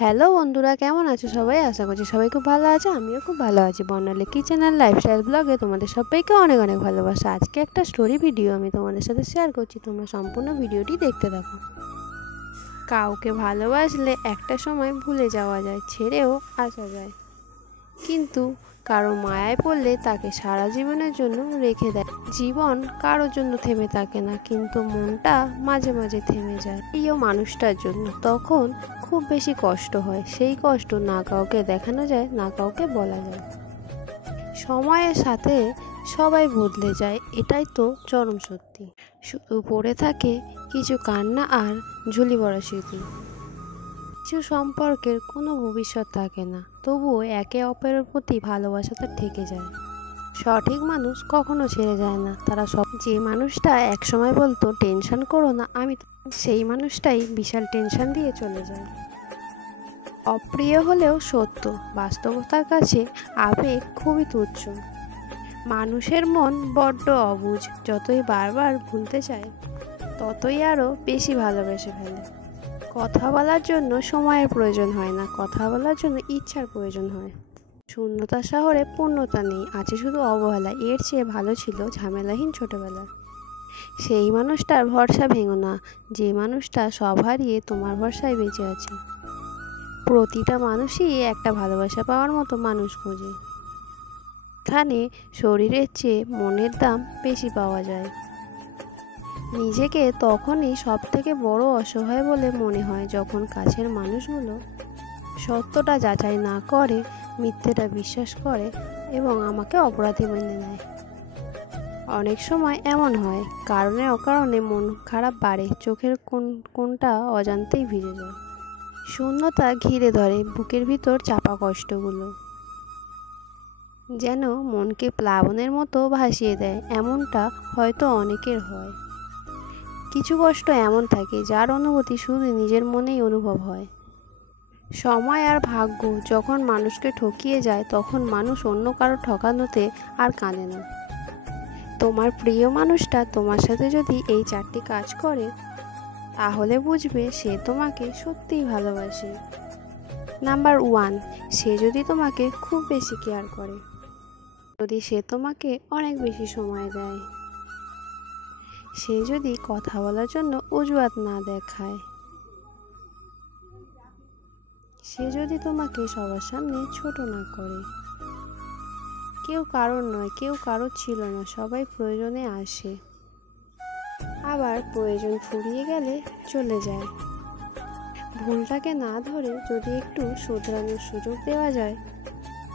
Hello বন্ধুরা, কেমন আছো সবাই? আশা করছি সবাই খুব ভালো আছে। আমিও খুব ভালো আছি। বর্ণালী কিচেন আর লাইফস্টাইল ব্লগে তোমাদের সবাইকে অনেক অনেক ভালোবাসা। আজকে একটা স্টোরি ভিডিও আমি তোমাদের সাথে শেয়ার করছি, তোমরা সম্পূর্ণ ভিডিওটি দেখতে থাকো। কাউকে ভালোবাসলে একটা সময় ভুলে যাওয়া যায়, ছেড়েও আসা যায়, কিন্তু কারো মায়ায় পড়লে তাকে সারা জীবনের জন্য রেখে দেয়। জীবন কারোর জন্য থেমে থাকে না, কিন্তু মনটা মাঝে মাঝে থেমে যায় প্রিয় মানুষটার জন্য। তখন খুব বেশি কষ্ট হয়। সেই কষ্ট না কাউকে দেখানো যায়, না কাউকে বলা যায়। সময়ের সাথে সবাই বদলে যায়, এটাই তো চরম সত্যি। শুধু পড়ে থাকে কিছু কান্না আর ঝুলি পড়া স্মৃতি। কিছু সম্পর্কের কোনো ভবিষ্যৎ থাকে না, তবুও একে অপরের প্রতি ভালোবাসাটা থেকে যায়। সঠিক মানুষ কখনো ছেড়ে যায় না। তারা যে মানুষটা একসময় বলতো টেনশন করো না, সেই মানুষটাই বিশাল টেনশন দিয়ে চলে যায়। অপ্রিয় হলেও সত্য, বাস্তবতার কাছে আবেগ খুবই তুচ্ছ। মানুষের মন বড্ড অবুঝ, যতই বারবার ভুলতে চায় ততই আরও বেশি ভালোবেসে ফেলে। কথা বলার জন্য সময়ের প্রয়োজন হয় না, কথা বলার জন্য ইচ্ছার প্রয়োজন হয়। শূন্যতা শহরে পূর্ণতা নেই, আছে শুধু অবহেলা। এর চেয়ে ভালো ছিল ঝামেলাহীন ছোটবেলা। সেই মানুষটার ভরসা ভেঙো না, যে মানুষটা সব হারিয়ে তোমার ভরসায় বেঁচে আছে। প্রতিটা মানুষই একটা ভালোবাসা পাওয়ার মতো মানুষ খোঁজে। এখানে শরীরের চেয়ে মনের দাম বেশি পাওয়া যায়। নিজেকে তখনই সব থেকে বড় অসহায় বলে মনে হয় যখন কাছের মানুষগুলো সত্যটা যাচাই না করে, মিথ্যেটা বিশ্বাস করে এবং আমাকে অপরাধী মেনে নেয়। অনেক সময় এমন হয়, কারণে অকারণে মন খারাপ বাড়ে, চোখের কোনটা অজান্তেই ভিজে যায়। শূন্যতা ঘিরে ধরে বুকের ভিতর চাপা কষ্টগুলো, যেন মনকে প্লাবনের মতো ভাসিয়ে দেয়। এমনটা হয়তো অনেকের হয়। কিছু কষ্ট এমন থাকে যার অনুভূতি শুধু নিজের মনেই অনুভব হয়। সময় আর ভাগ্য যখন মানুষকে ঠকিয়ে যায়, তখন মানুষ অন্য কারো ঠকানোতে আর কাঁদে না। তোমার প্রিয় মানুষটা তোমার সাথে যদি এই 4টি কাজ করে, তাহলে বুঝবে সে তোমাকে সত্যিই ভালোবাসে। নাম্বার 1, সে যদি তোমাকে খুব বেশি কেয়ার করে, যদি সে তোমাকে অনেক বেশি সময় দেয়, সে যদি কথা বলার জন্য অজুহাত না দেখায়, সে যদি তোমাকে সবার সামনে ছোট না করে। কেউ কারোর নয়, কেউ কারোর ছিল না, সবাই প্রয়োজনে আসে, আবার প্রয়োজন ফুরিয়ে গেলে চলে যায়। ভুলটাকে না ধরে যদি একটু শুধরানোর সুযোগ দেওয়া যায়,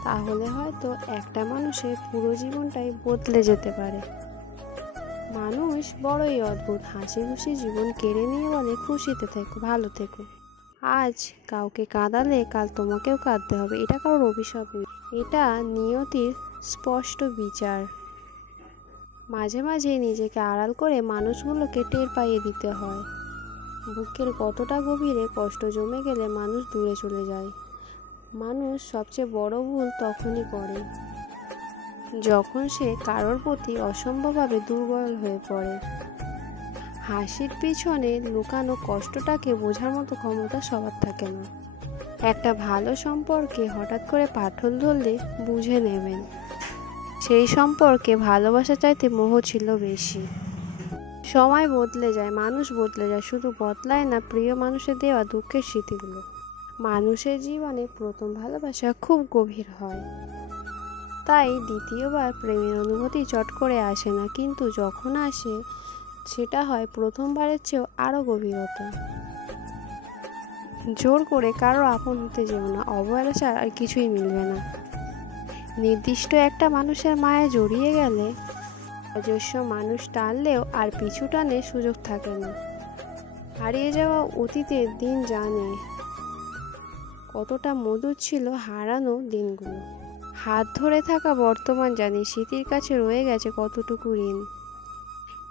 তাহলে হয়তো একটা মানুষের পুরো জীবনটাই বদলে যেতে পারে। মানুষ বড়ই অদ্ভুত, হাসি খুশি জীবন কেড়ে নিয়ে বলে খুশিতে থেকো, ভালো থেকো। আজ কাউকে কাঁদালে কাল তোমাকেও কাঁদতে হবে। এটা কারোর অভিশাপ নয়, এটা নিয়তির স্পষ্ট বিচার। মাঝে মাঝে নিজেকে আড়াল করে মানুষগুলোকে টের পাইয়ে দিতে হয়। বুকের কতটা গভীরে কষ্ট জমে গেলে মানুষ দূরে চলে যায়। মানুষ সবচেয়ে বড় ভুল তখনই করে যখন সে কারোর প্রতি অসম্ভবভাবে দুর্বল হয়ে পড়ে। হাসির পিছনে লুকানো কষ্টটাকে বোঝার মতো ক্ষমতা সবার থাকে না। একটা ভালো সম্পর্কে হঠাৎ করে ফাটল ধরলে বুঝে নেবেন সেই সম্পর্কে ভালোবাসা চাইতে মোহ ছিল বেশি। সময় বদলে যায়, মানুষ বদলে যায়, শুধু বদলায় না প্রিয় মানুষের দেওয়া দুঃখের স্মৃতিগুলো। মানুষের জীবনে প্রথম ভালোবাসা খুব গভীর হয়, তাই দ্বিতীয়বার প্রেমের অনুভূতি চট করে আসে না, কিন্তু যখন আসে সেটা হয় প্রথমবারের চেয়েও আরও গভীরতা। জোর করে কারো আপন হতে যেও না, অবহেলা ছাড়া আর কিছুই মিলবে না। নির্দিষ্ট একটা মানুষের মায়ে জড়িয়ে গেলে অজস্র মানুষ টানলেও আর পিছু টানে সুযোগ থাকে না। হারিয়ে যাওয়া অতীতের দিন জানে কতটা মধুর ছিল হারানো দিনগুলো। হাত ধরে থাকা বর্তমান জানে স্মৃতির কাছে রয়ে গেছে কতটুকু ঋণ।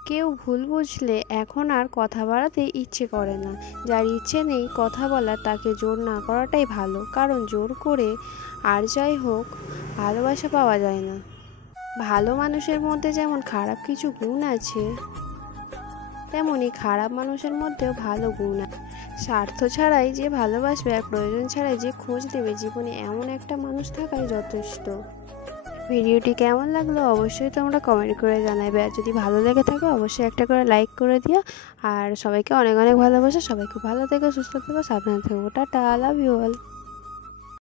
কেউ ভুল বুঝলে এখন আর কথা বাড়াতে ইচ্ছে করে না। যার ইচ্ছে নেই কথা বলার, তাকে জোর না করাটাই ভালো, কারণ জোর করে আর যাই হোক ভালোবাসা পাওয়া যায় না। ভালো মানুষের মধ্যে যেমন খারাপ কিছু গুণ আছে, তেমনি খারাপ মানুষের মধ্যেও ভালো গুণ আছে। স্বার্থ ছাড়াই যে ভালোবাসবে আর প্রয়োজন ছাড়াই যে খোঁজ দেবে, জীবনে এমন একটা মানুষ থাকাই যথেষ্ট। ভিডিওটি কেমন লাগলো অবশ্যই তোমরা কমেন্ট করে জানাবে, আর যদি ভালো লেগে থাকে অবশ্যই একটা করে লাইক করে দিও। আর সবাইকে অনেক অনেক ভালোবাসা, সবাই খুব ভালো থেকো, সুস্থ থেকো, সাবধানে থেকো। Tata, love you all.